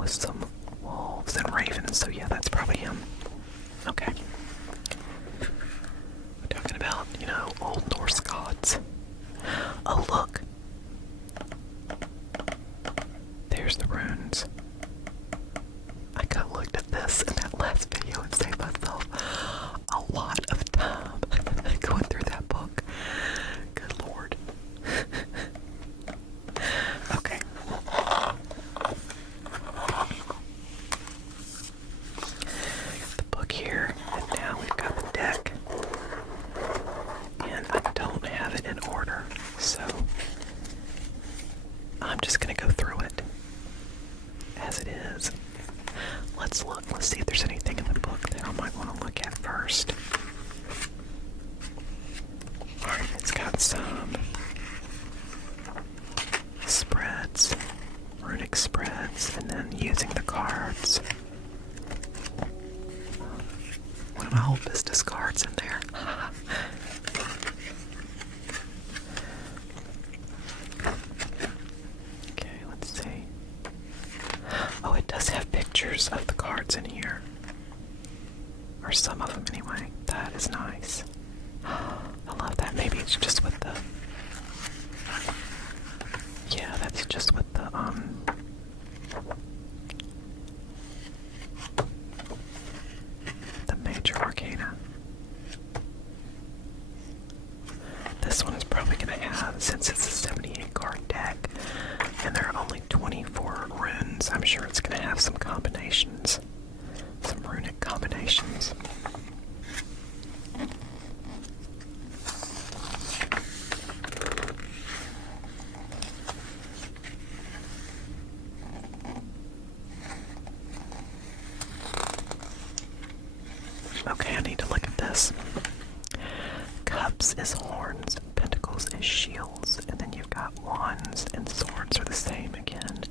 with some wolves and ravens, so yeah, that's probably him. Okay. We're talking about, Old Norse gods. Oh, look. There's the runes. I could have looked at this in that last video and saved myself a lot of time going through that book. Good Lord. Okay. The book here, and now we've got the deck. And I don't have it in order, so I'm just going to go through it as it is. Let's look. Let's see if there's anything in the book that I might want to look at first. Alright, it's got some spreads, runic spreads, and then using the cards. One of my old business cards in there. Okay, let's see. Oh, it does have pictures of the cards in here. Or some of them anyway. That is nice. I love that. Maybe it's just with the... Yeah, that's just with the, the major arcana. This one is probably going to have, since it's a 78 card deck, and there are only 24 runes, I'm sure it's going to have some combinations. Some runic combinations. Okay, I need to look at this. Cups is horns, pentacles is shields, and then you've got wands and swords are the same again.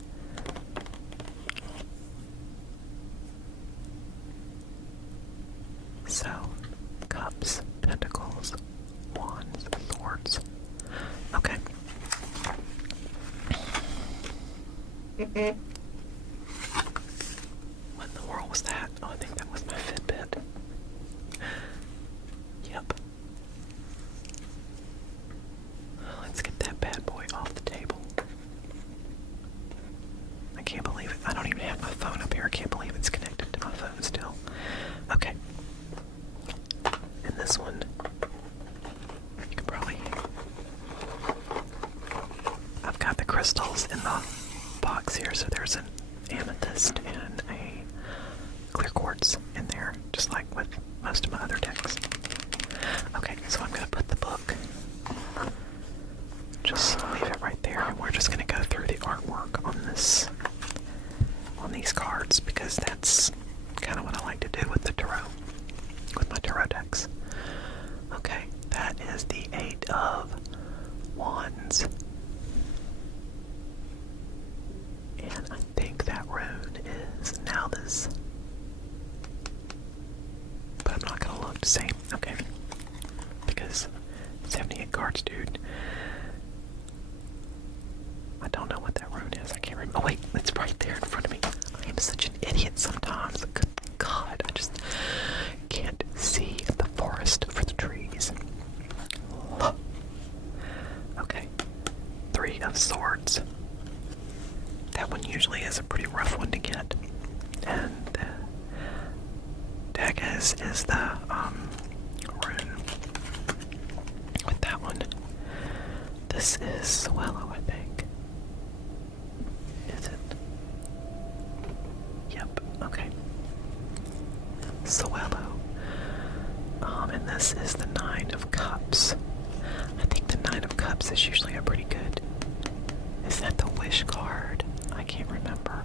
So, cups, pentacles, wands, swords. Okay. What in the world was that? Oh, I think that was my Fitbit. Yep. Let's get that bad boy off the table. I can't believe it. I don't even have my phone up here. I can't believe it's connected to my phone still. Okay. And this one, you can probably... I've got the crystals in the box here, so there's an amethyst and a clear quartz in there, just like with most of my other decks. Okay, so I'm going to put the book, just leave it right there, and we're just going to go through the artwork on this, on these cards, because that's kind of what I like to do with the tarot, with my tarot decks. Okay, that is the 8 of Wands. And I think that rune is now this. But I'm not going to look the same. Okay. Because 78 cards, dude. I don't know what that rune is. I can't remember. Oh, wait. It's right there in front of me. I am such an idiot sometimes. Good God. I just can't see the forest for the trees. Okay. 3 of Swords. That one usually is a pretty rough one to get. And the Daggers is the rune with that one. This is Swallow, I think. Is it? Yep, okay. Swallow. And this is the 9 of Cups. I think the 9 of Cups is usually a pretty good... Is that the Wish card? I can't remember.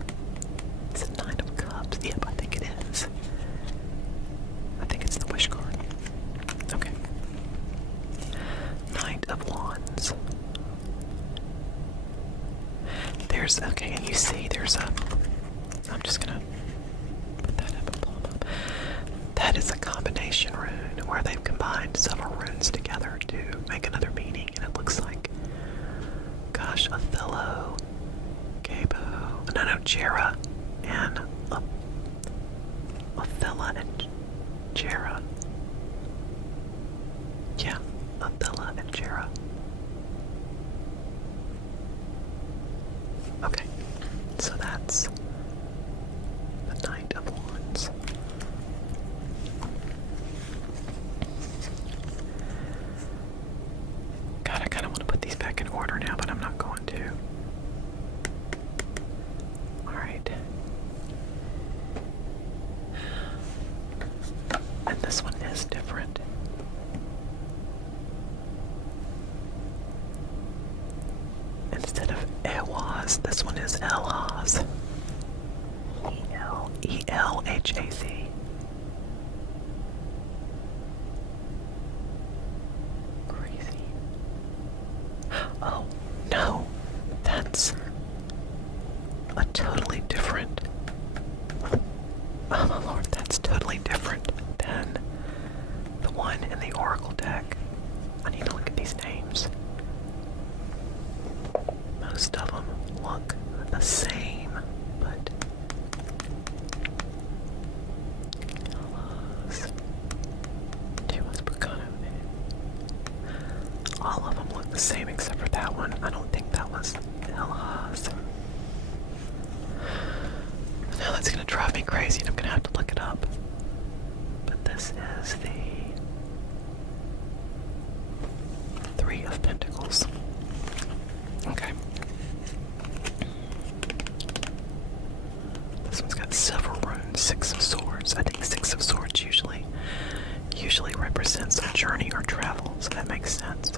Is it 9 of Cups? Yep, I think it is. I think it's the Wish card. Okay. Knight of Wands. There's, okay, and you see there's a... I'm just gonna put that up and pull them up. That is a combination rune where they've combined several runes together to make another meaning, and it looks like, gosh, Othello, Gabo, no, Jera, and Jera. Yeah, Attila and Jera. Okay, so that's the Knight of Wands. God, I kind of want to put these back in order now, but I'm not going to. Alright. And this one is different. Instead of Ehwaz, this one is Elhaz. E-L-E-L-H-A-Z. Crazy. Oh, no. That's a totally different... Oh my lord, that's totally different than the one in the Oracle deck. I need to look at these names. Most of them look the same, but all of them look the same except for that one. I don't think that was Elhaz. Now that's gonna drive me crazy and I'm gonna have to look it up. But this is the Three of Pentacles. Okay. This one's got several runes. Six of Swords. I think Six of Swords usually represents a journey or travel, so that makes sense.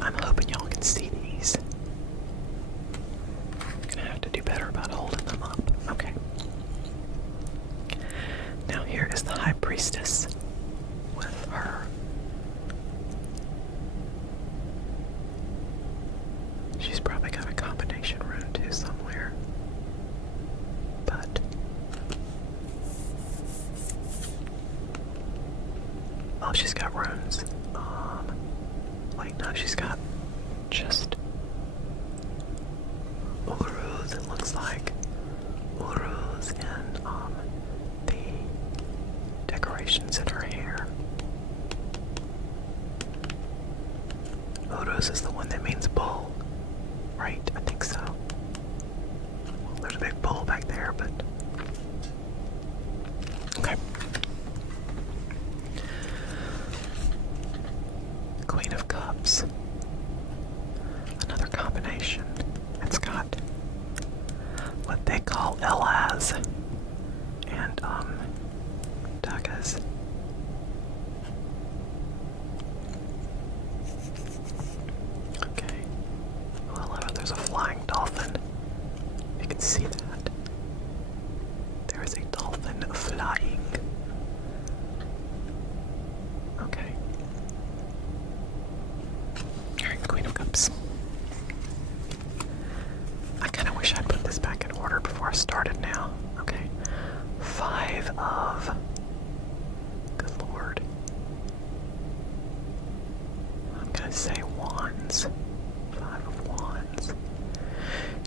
I'm hoping y'all can see these. I'm gonna have to do better about holding them up. Okay. Now here is the High Priestess with her. She's probably got a combination rune too somewhere. But oh, she's got runes. Wait, no, she's got just Uruz, it looks like. Uruz and the decorations in her hair. Uruz is the one that means bull, right? I think so. Well, there's a big bull back there, but okay. Queen of Cups. Another combination. It's got what they call Elhaz and Dagas. Okay. Well, there's a flying dolphin. You can see that. There is a dolphin flying. Okay. Alright, Queen of Cups. I kind of wish I'd put this back in order before I started now. Okay. Five of... Good lord. I'm gonna say Wands. Five of Wands.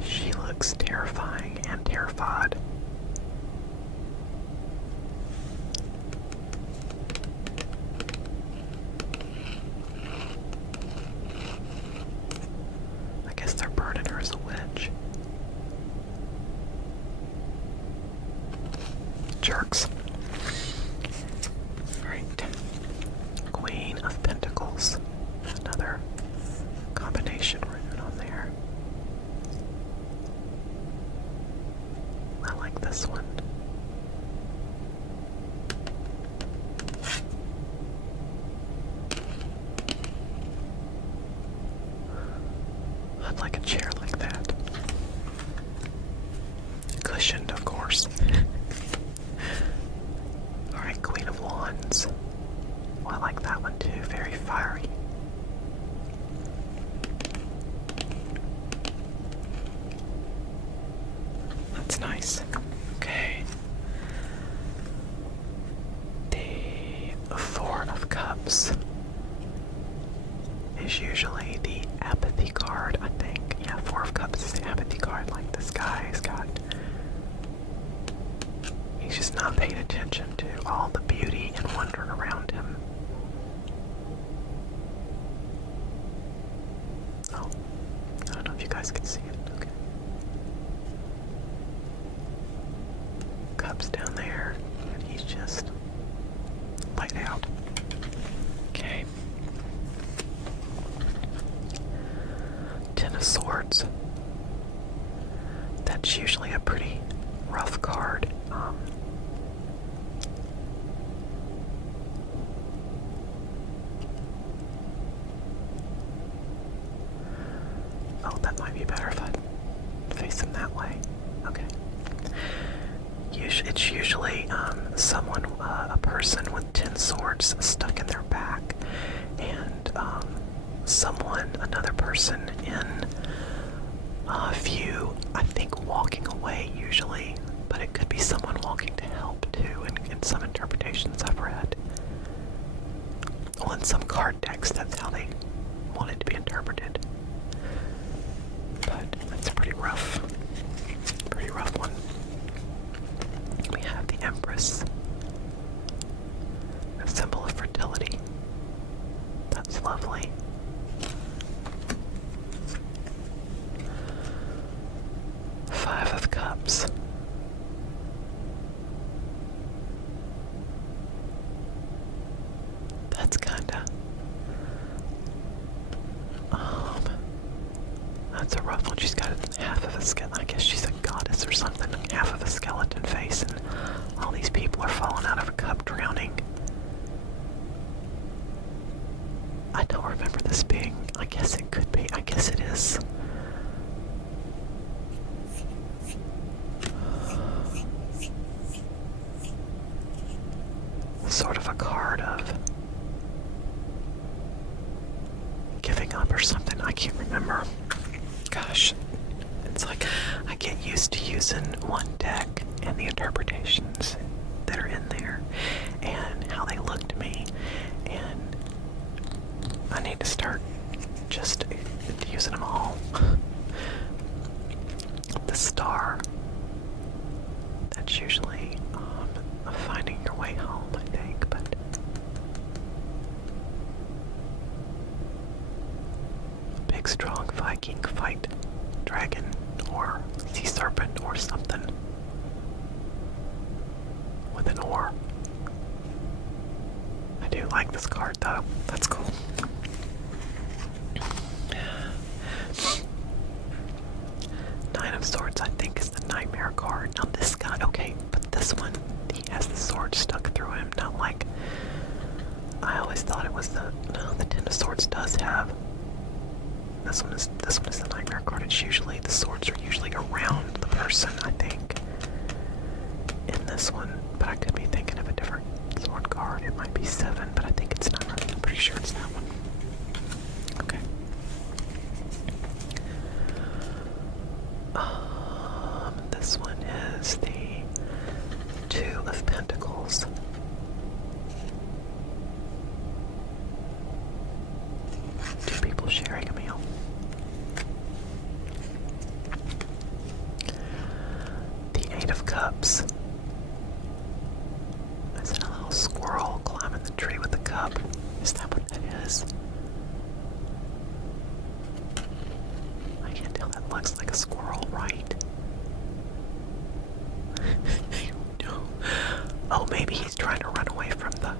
She looks terrifying and terrified. I guess they're burning her as a witch. Jerks. Alright. Queen of Pentacles. Another combination rune on there. I like this one. I'd like a chair like that. Cushioned, of course. Alright, Queen of Wands. Well, I like that one too. Very fiery. That's nice. Okay. The Four of Cups is usually the apathy card, I think. Yeah, Four of Cups is the apathy card. Like this guy has got... He's just not paying attention to all the beauty and wonder around him. Oh, I don't know if you guys can see it. Okay. Cup's down there, and he's just laid out. Okay. Ten of Swords. That's usually a pretty rough card. Oh, that might be better if I face him that way. Okay. It's usually someone, a person with 10 swords stuck in their back, and another person in view, I think walking away usually, but it could be someone walking to help too, in some interpretations I've read. Well, in some card decks, that's how they want it to be interpreted. But that's a pretty rough one. We have the Empress, a symbol of fertility. That's lovely. Five of Cups. That's kinda that's a rough one. She's got half of a skeleton. I guess she's a goddess or something. Half of a skeleton face, and all these people are falling out of a cup drowning. I don't remember this being. I guess it could be. I guess it is. Sort of a card of giving up or something. I can't remember. Gosh, it's like I get used to using one deck and the interpretations that are in there and how they look to me, and I need to start just using them all. The Star. That's usually finding your way home, I think, but big strong Viking fight dragon or sea serpent or something with an oar. I do like this card though. That's cool. Nine of Swords, I think, is the Nightmare card. Now this guy, okay, but this one, he has the sword stuck through him, not like, I always thought it was no, the Ten of Swords does have, this one is the Nightmare card. It's usually, the swords are usually around the person, I think, in this one, but I could be thinking of a different sword card. It might be 7, but I think it's not right. I'm pretty sure it's that one. Okay. This one is the Two of Pentacles. Two people sharing a meal. The Eight of Cups. Is it a little squirrel climbing the tree with a cup? Is that what that is? I can't tell. That looks like a squirrel, right? No. Oh, maybe he's trying to run away from the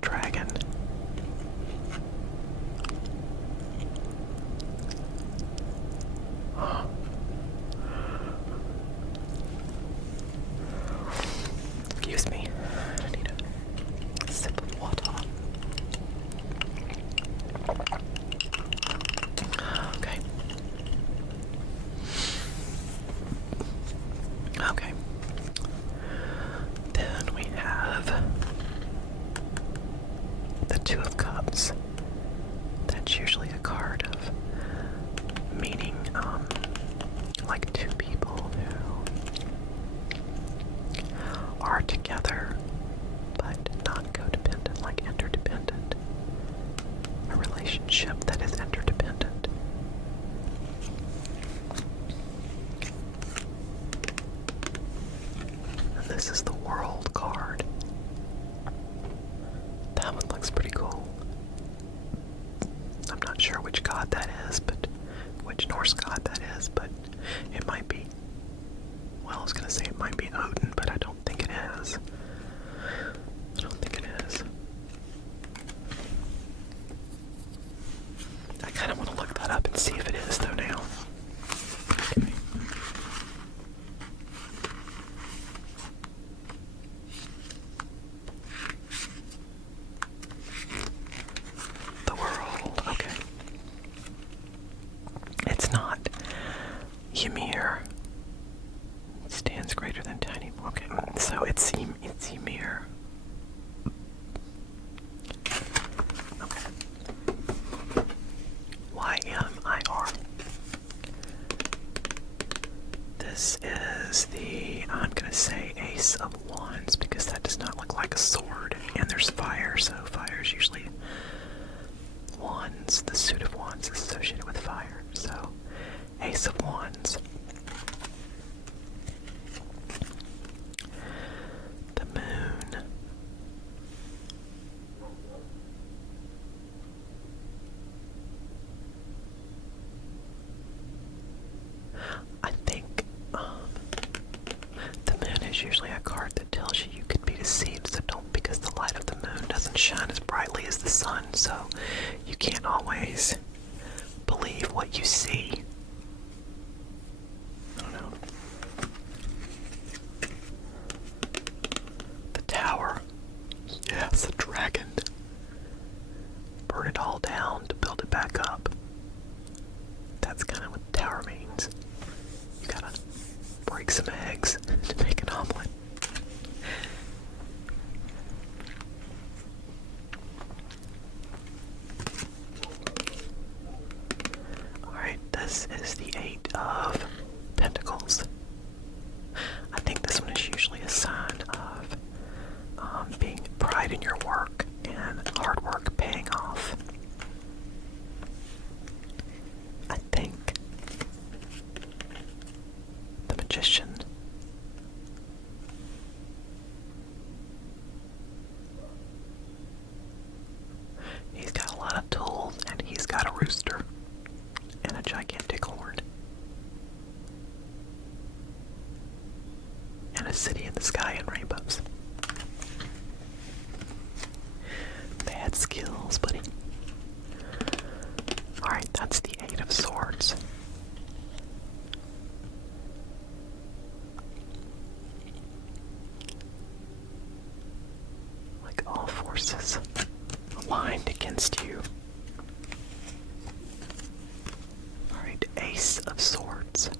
dragon. Excuse me. I need a sip of water. Okay. sure which god that is, but which Norse god that is, but it might be. Well, I was gonna say it might be Odin, but I don't think it is. I don't think it is. I kind of want to look that up and see if it is, though, now. Okay. The world, okay. It's not. Ymir stands greater than tiny. Okay, so it's Ymir. Okay. Y-M-I-R. This is the, I'm gonna say Ace of Wands, because that does not look like a sword. And there's fire, so fire is usually wands. The suit of wands is associated with fire. So, Ace of Wands. The moon. I think the moon is usually a card that tells you could be deceived, so don't, because the light of the moon doesn't shine as brightly as the sun, so you can't always believe what you see. I don't know. The tower. Yes, a dragon. Burn it all down to build it back up. That's kind of what the tower means. You gotta break some eggs to make an omelet. Alright, this is the Eight of Pentacles. I think this one is usually a sign of being pride in your work and hard work paying off. I think the Magician. He's got a lot of tools, and he's got a rooster and a gigantic horn and a city in the sky and rainbows. Bad skills, buddy. Alright, that's the Eight of Swords. Like all forces aligned against you. Alright, Ace of Swords.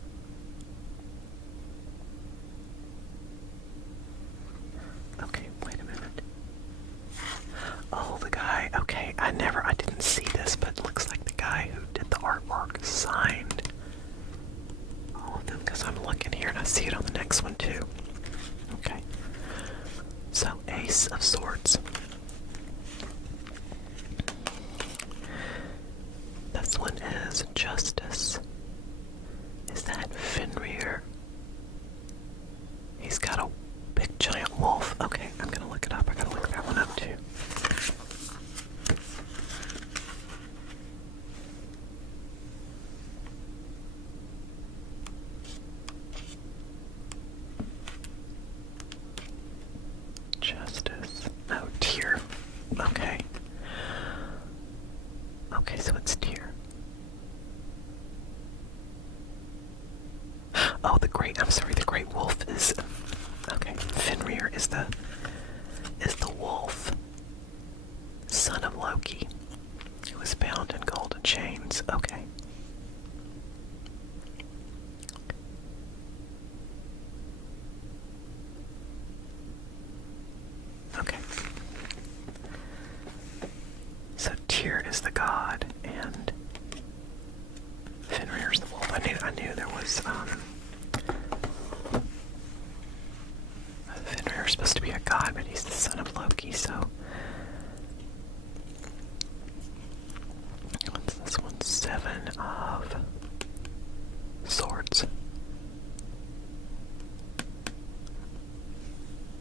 Okay, wait a minute. Oh, the guy. Okay, I didn't see this, but it looks like the guy who did the artwork signed all of them, because I'm looking here and I see it on the next one too. Okay. So, Ace of Swords. This one is Justice. Is that Fenrir? He's got a big giant wolf. Okay, I'm gonna look it up. I gotta look that one up too. Justice. Oh, Tyr. Okay. Okay, so it's Tyr. Oh, the great wolf is, okay, Fenrir is the wolf, son of Loki, who was bound in golden chains. Okay. Okay. So Tyr is the god, and Fenrir is the wolf. I knew there was, Fenrir is supposed to be a god, but he's the son of Loki, so. What's this one? Seven of Swords.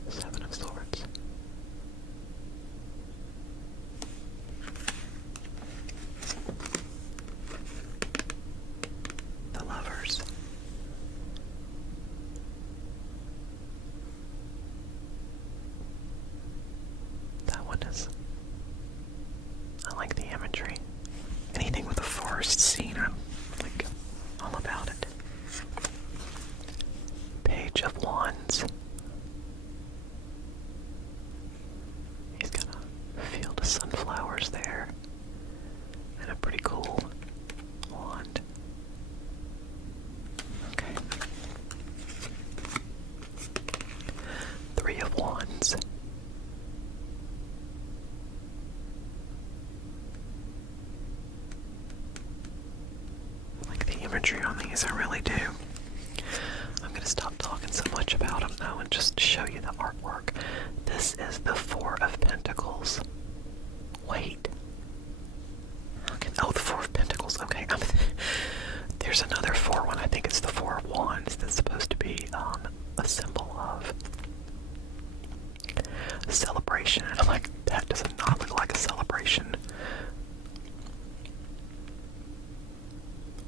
Seven of Swords. imagery on these, I really do. I'm going to stop talking so much about them though and just show you the artwork. This is the Four of Pentacles. Wait. Okay. Oh, the Four of Pentacles. Okay. There's another four one. I think it's the Four of Wands that's supposed to be a symbol of celebration. And I'm like, that does not look like a celebration.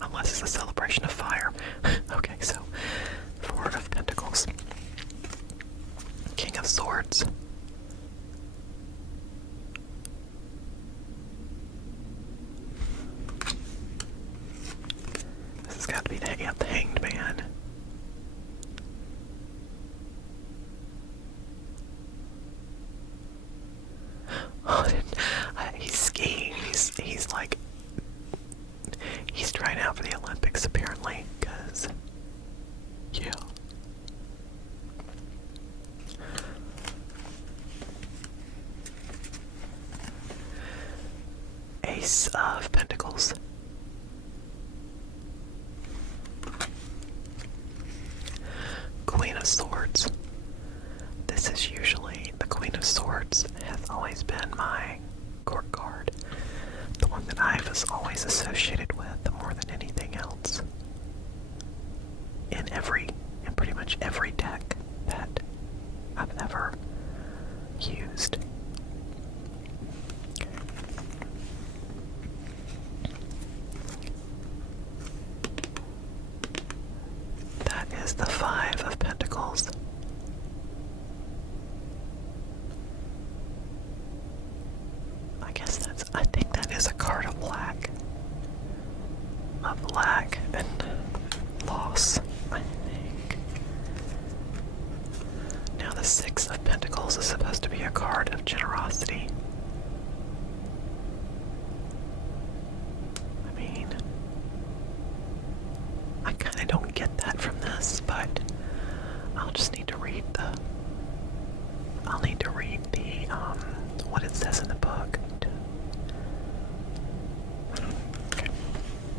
Unless it's a celebration of fire. Okay, so Four of Pentacles. King of Swords. This has got to be the Hanged Man. Oh, he's skiing. He's like, he's trying out for the Olympics apparently, because, yeah. Ace of Pentacles. Queen of Swords. This is usually, the Queen of Swords has always been my court card. The one that I was always associated with more than anything else. In pretty much every deck that I've ever used. That is the Five of Pentacles. I think that is a card of black. Of black and loss, I think. Now the Six of Pentacles is supposed to be a card of generosity. I mean, I kind of don't get that from this, but I'll just need to read what it says in the book.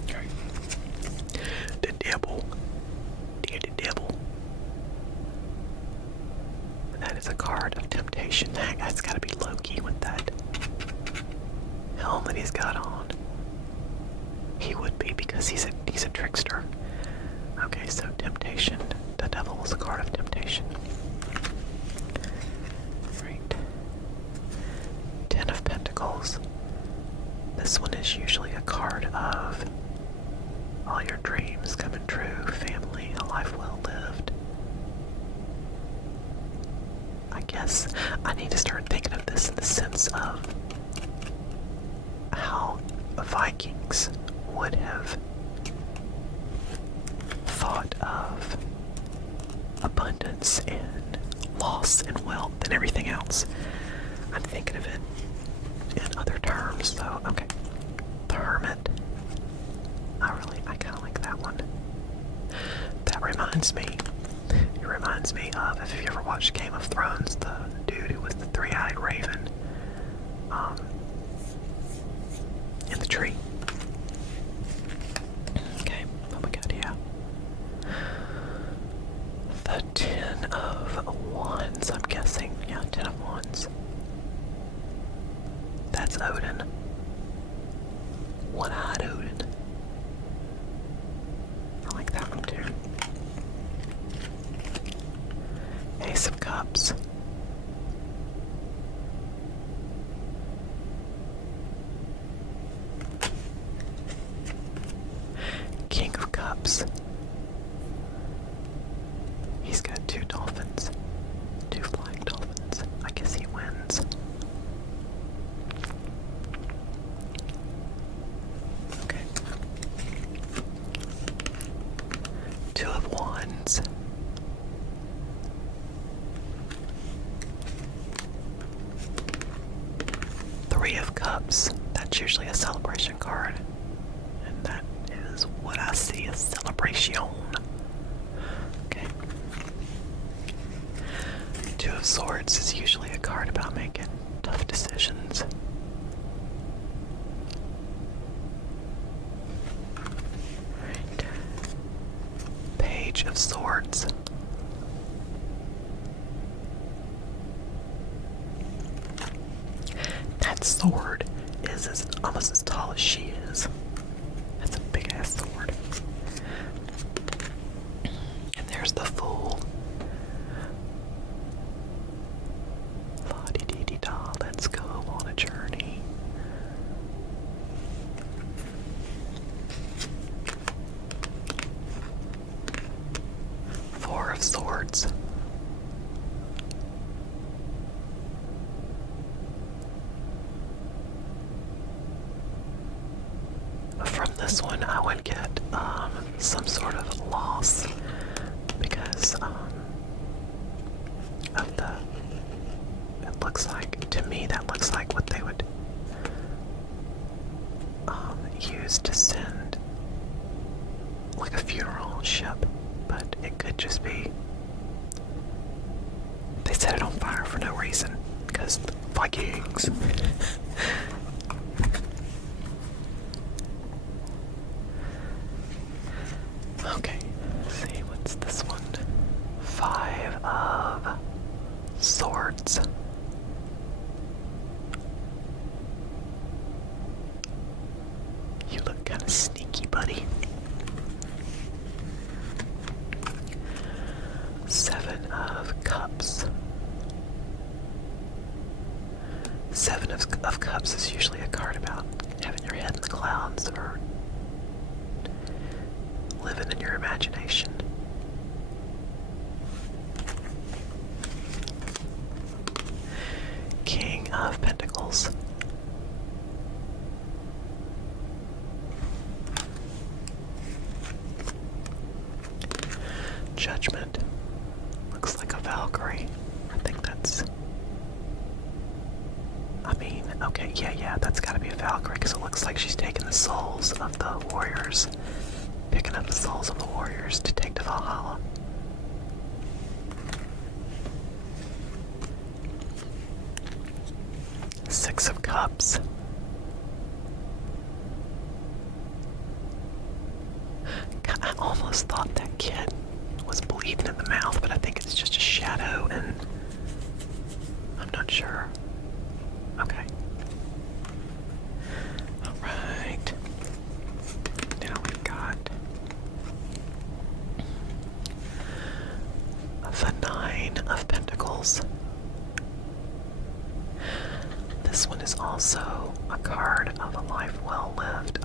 Okay. The Devil. Dear the Devil. That is a card of temptation. That's gotta be Loki with that helm that he's got on. He would be, because he's a trickster. Okay, so temptation. The Devil is a card of temptation. Right. Ten of Pentacles. This one is usually a card of all your dreams coming true, family, a life well lived. I guess I need to start thinking of this in the sense of how Vikings would have thought of abundance and loss and wealth and everything else. I'm thinking of it in other terms, so okay. The Hermit. I kind of like that one. That reminds me. It reminds me of, if you ever watched Game of Thrones, the dude who was the three-eyed raven, in the tree. Okay, oh my god, yeah. The Ten of Wands, I'm guessing. Yeah, Ten of Wands. That's Odin. One-eyed Odin. I like that one too. Ace of Cups. King of Cups. He's got two dolphins. Two flying dolphins. I guess he wins. Okay. Two of Wands. Three of Cups. That's usually a celebration card. And that is what I see as celebration. Okay. Two of Swords is usually a card about making tough decisions. Right. Page of Swords. That sword is almost as tall as she is. That's a big ass sword. And there's the Fool. La-di-di-di-da, let's go on a journey. Four of Swords. From this one, I would get some sort of loss because of the. It looks like, to me, that looks like what they would use to send like a funeral ship, but it could just be they set it on fire for no reason because Vikings. Okay, let's see, what's this one? Five of Swords. You look kind of sneaky, buddy. Seven of Cups. Seven of Cups is usually a card about having your head in the clouds or living in your imagination. King of Pentacles. Judgment. Looks like a Valkyrie. I think that's... okay, yeah, that's gotta be a Valkyrie because it looks like she's taking the souls of the warriors. Picking up the souls of the warriors to take to Valhalla. Six of Cups. God, I almost thought that kid was bleeding in the mouth, but I think it's just a shadow, and I'm not sure. Okay. Alright. Now we've got the Nine of Pentacles. This one is also a card of a life well lived.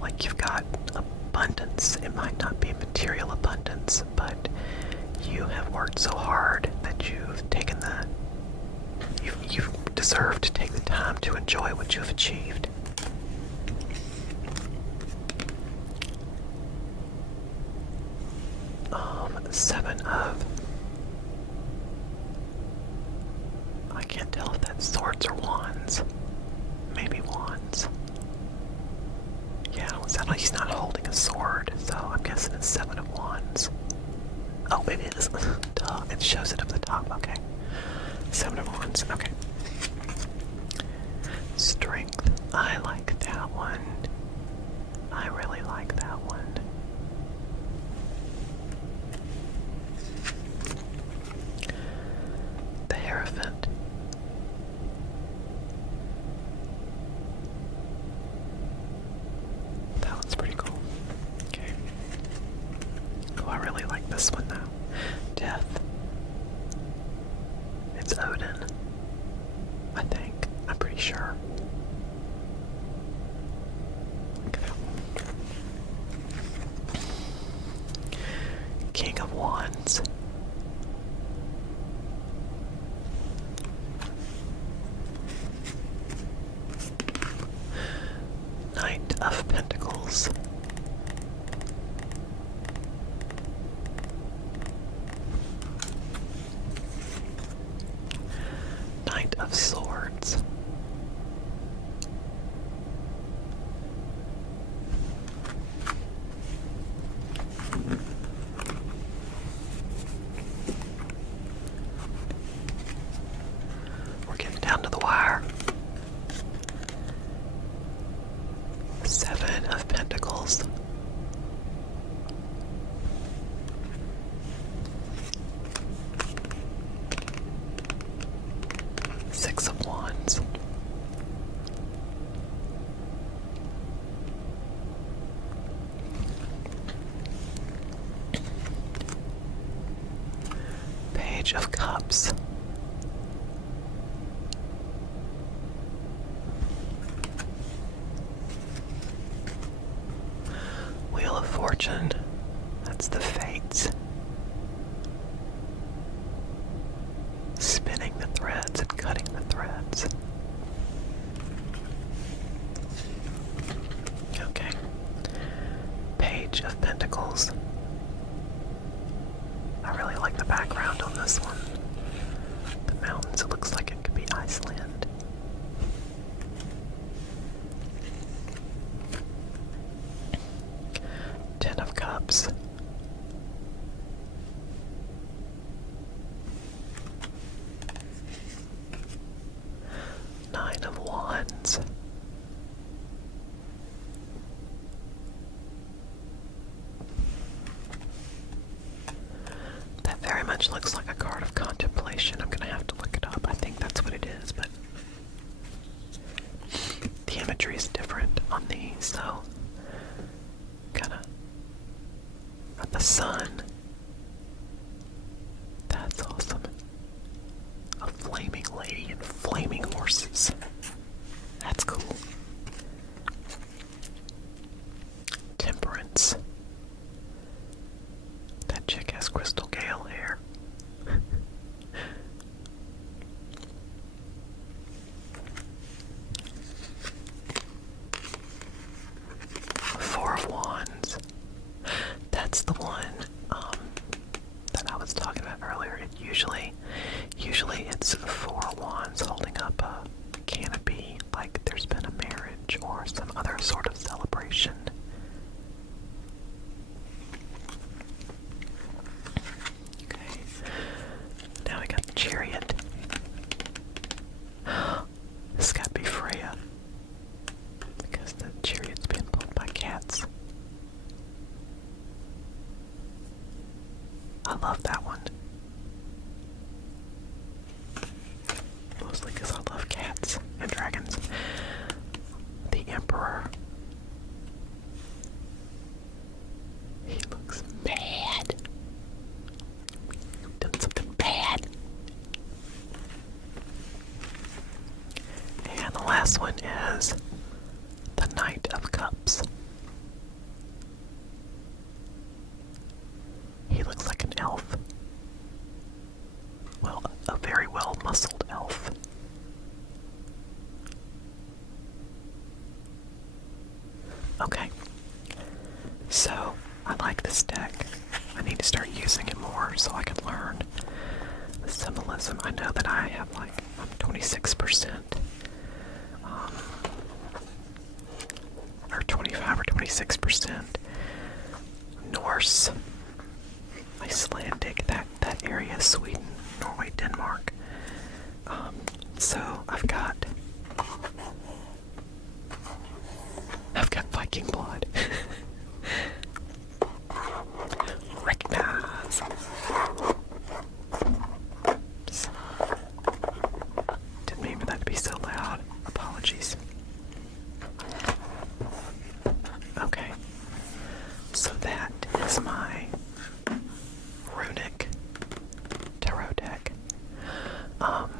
Like you've got abundance. It might not be material abundance, but you have worked so hard that you've taken you've deserved to take the time to enjoy what you've achieved. Seven of... I can't tell if that's swords or wands. Maybe wands. Yeah, he's not holding a sword, so I'm guessing it's Seven of Wands. Oh, it is. Duh, it shows it up the top, okay. Seven of Wands, okay. Strength. I like that one. I really like that one. The Hierophant. That one's pretty cool. Okay. Oh, I really like this one though. Death. It's Odin. I think. I'm pretty sure. King of Wands. Knight of Pentacles. Knight of Swords. We're getting down to the wire. Seven of Pentacles. Page of Cups. Wheel of Fortune. That's the fates. Spinning the threads and cutting the threads. Okay. Page of Pentacles. I really like the background on this one. The mountains, it looks like it could be Iceland. Ten of Cups. Nine of Wands. That very much looks like a card of contemplation. I'm going to have to look it up. I think that's what it is, but the imagery is different on these, so kind of the sun. That's awesome. A flaming lady and flaming horses. That's cool. Temperance. That chick has crystal gale hair. Four of Wands. That's the one that I was talking about earlier. Usually it's four wands holding up a canopy, like there's been a marriage or some other sort of celebration. Okay, now we got the Chariot. This got to be Freya, because the chariot's being pulled by cats. I love that one. Mostly because I love cats and dragons. The Emperor. He looks bad. Done something bad. And the last one is the Knight of Cups. He looks like an elf. Well, a very well-muscled elf. Okay. So, I like this deck. I need to start using it more so I can learn the symbolism. I know that I have I'm 26%. Or 25 or 26% Norse, Icelandic, that area, Sweden, Norway, Denmark. So I've got Viking blood. Recognize. Oops. Didn't mean for that to be so loud. Apologies. Okay. So that is my Runic Tarot deck. I'm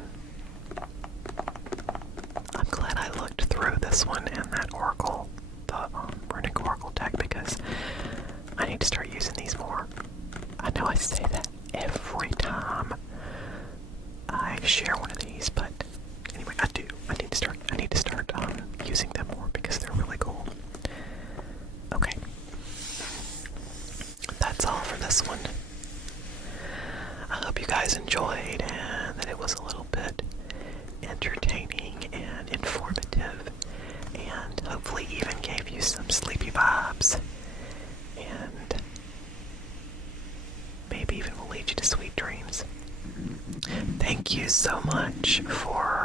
glad I looked through this one and that Oracle, the Runic Oracle deck, because I need to start using these more. I know I say that every time I share one of these, but anyway, I do. I need to start using them more because they're really cool. Okay. That's all for this one. I hope you guys enjoyed and that it was a little bit entertaining and informative, and hopefully even gave you some sleepy vibes, and maybe even will lead you to sweet dreams. Thank you so much for